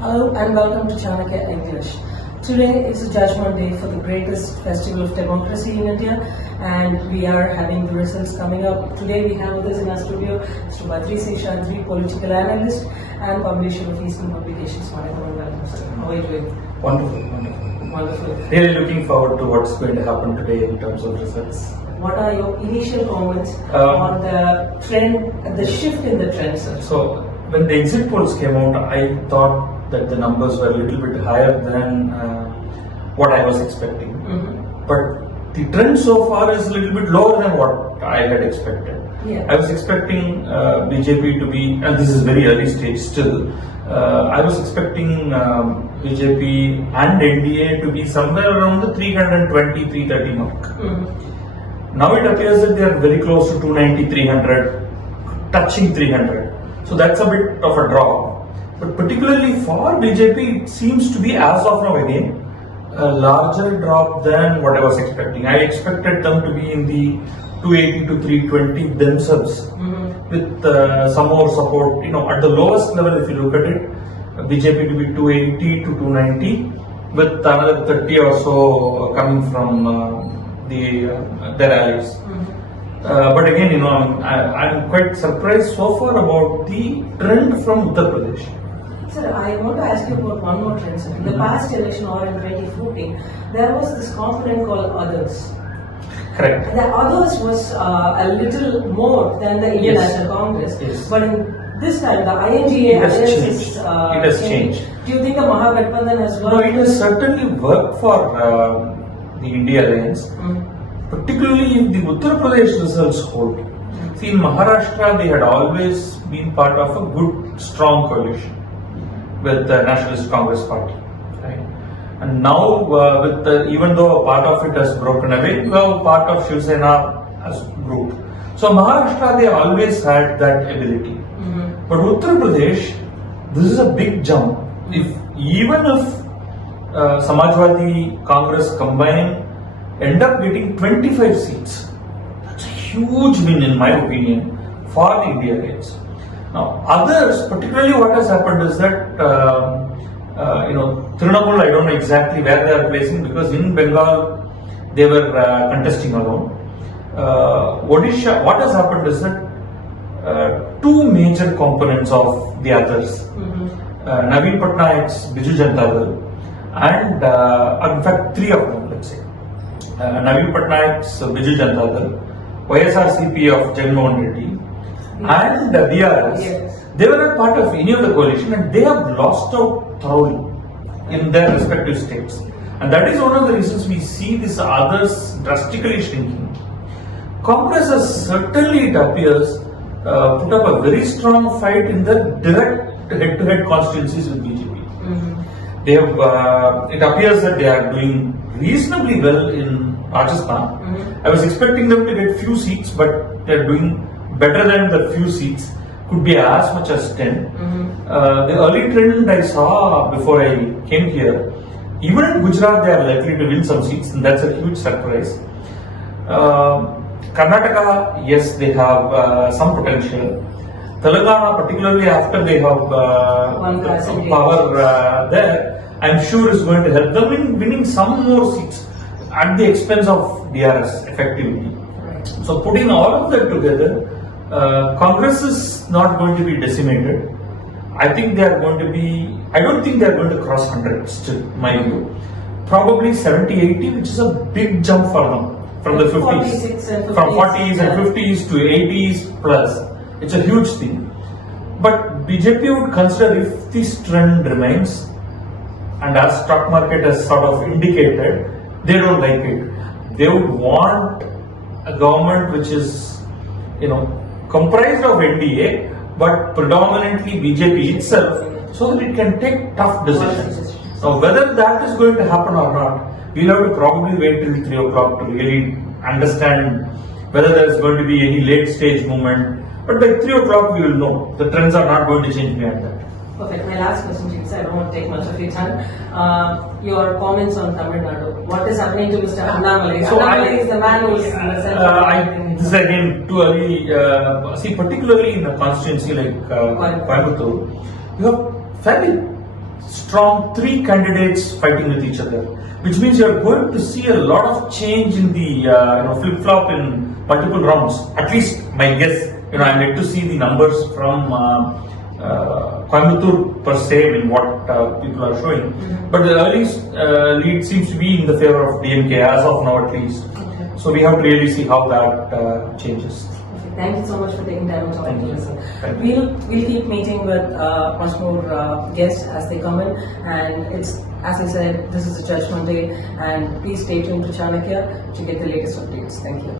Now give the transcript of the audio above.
Hello and welcome to Chanakya English. Today is a judgment day for the greatest festival of democracy in India, and we are having the results coming up. Today we have with us in our studio Mr. Badri, Seshadri, political analyst and publisher of Eastern Publications. Welcome, sir. How are you doing? Wonderful. Really looking forward to what's going to happen today in terms of results. What are your initial comments on the trend, the shift in the trend, sir? So, when the exit polls came out, I thought that the numbers were a little bit higher than what I was expecting. But the trend so far is a little bit lower than what I had expected. Yeah. I was expecting BJP to be, and this is very early stage still, I was expecting BJP and NDA to be somewhere around the 320-330 mark. Now it appears that they are very close to 290, 300, touching 300. So that's a bit of a drop. But particularly for BJP, it seems to be, as of now again, a larger drop than what I was expecting. I expected them to be in the 280 to 320 themselves, with some more support. At the lowest level, if you look at it, BJP to be 280 to 290, with another 30 or so coming from their allies. But again, I'm quite surprised so far about the trend from Uttar Pradesh. Sir, I want to ask you about one more trend, sir. In the past election or in 2014, there was this component called others. Correct. The others was a little more than the Indian National Congress. Yes. But in this time, the INGA alliance has changed. Do you think the Mahagathbandhan has worked? No, it has certainly worked for the India Alliance. Particularly if the Uttar Pradesh results hold. See, in Maharashtra, they had always been part of a good, strong coalition with the Nationalist Congress Party. Right? And now, even though a part of it has broken away, now part of Shiv Sena as group. So Maharashtra, they always had that ability. But Uttar Pradesh, this is a big jump. Even if Samajwadi Congress combine, end up getting 25 seats. That's a huge win, in my opinion, for the India Alliance. Now, others, particularly what has happened is that, Trinamool, I don't know exactly where they are placing, because in Bengal, they were contesting alone. Odisha, what has happened is that two major components of the others, Naveen Patnaik's Biju Janata Dal, and in fact, three of them, let's say. Naveen Patnaik's Biju Janata Dal, YSRCP of Jagmohan Reddy, and BRS, they were not part of any of the coalition, and they have lost out thoroughly in their respective states. And that is one of the reasons we see these others drastically shrinking. Congress has certainly, it appears, put up a very strong fight in the direct head-to-head constituencies with BJP. They have, it appears that they are doing reasonably well in Rajasthan. I was expecting them to get few seats, but they are doing better than the few seats. Could be as much as 10. The early trend I saw before I came here, even in Gujarat they are likely to win some seats, and that's a huge surprise. Karnataka, yes, they have some potential. Telangana, particularly after they have power there, I'm sure is going to help them in winning some more seats at the expense of DRS effectively. So putting all of that together, Congress is not going to be decimated. I think they are going to be, I don't think they are going to cross 100 still, my view. Probably 70-80, which is a big jump for them from the 50s. From 40s and 50s to 80s plus. It's a huge thing. But BJP would consider, if this trend remains, and as stock market has sort of indicated, they don't like it. They would want a government which is, comprised of NDA, but predominantly BJP itself, so that it can take tough decisions. Now, whether that is going to happen or not, we'll have to probably wait till 3 o'clock to really understand whether there is going to be any late stage movement. But by 3 o'clock, we will know. The trends are not going to change beyond that. Perfect. My last question, please. I don't want to take much of your time. Your comments on Tamil Nadu. What is happening to Mr. Annamalai? So Annamalai is the man who is in the center. This is again too early. See, particularly in a constituency like Coimbatore, you have fairly strong three candidates fighting with each other, which means you're going to see a lot of change in the flip-flop in multiple rounds. At least my guess. I'm yet to see the numbers from Coimbatore per se in what people are showing. But the early lead seems to be in the favor of DMK as of now at least. Okay. So we have to really see how that changes. Okay. Thank you so much for taking time to talk Thank to you. us. Thank you. We'll keep meeting with much more guests as they come in, and it's, as I said, this is a Judgment Day, and please stay tuned to Chanakya to get the latest updates. Thank you.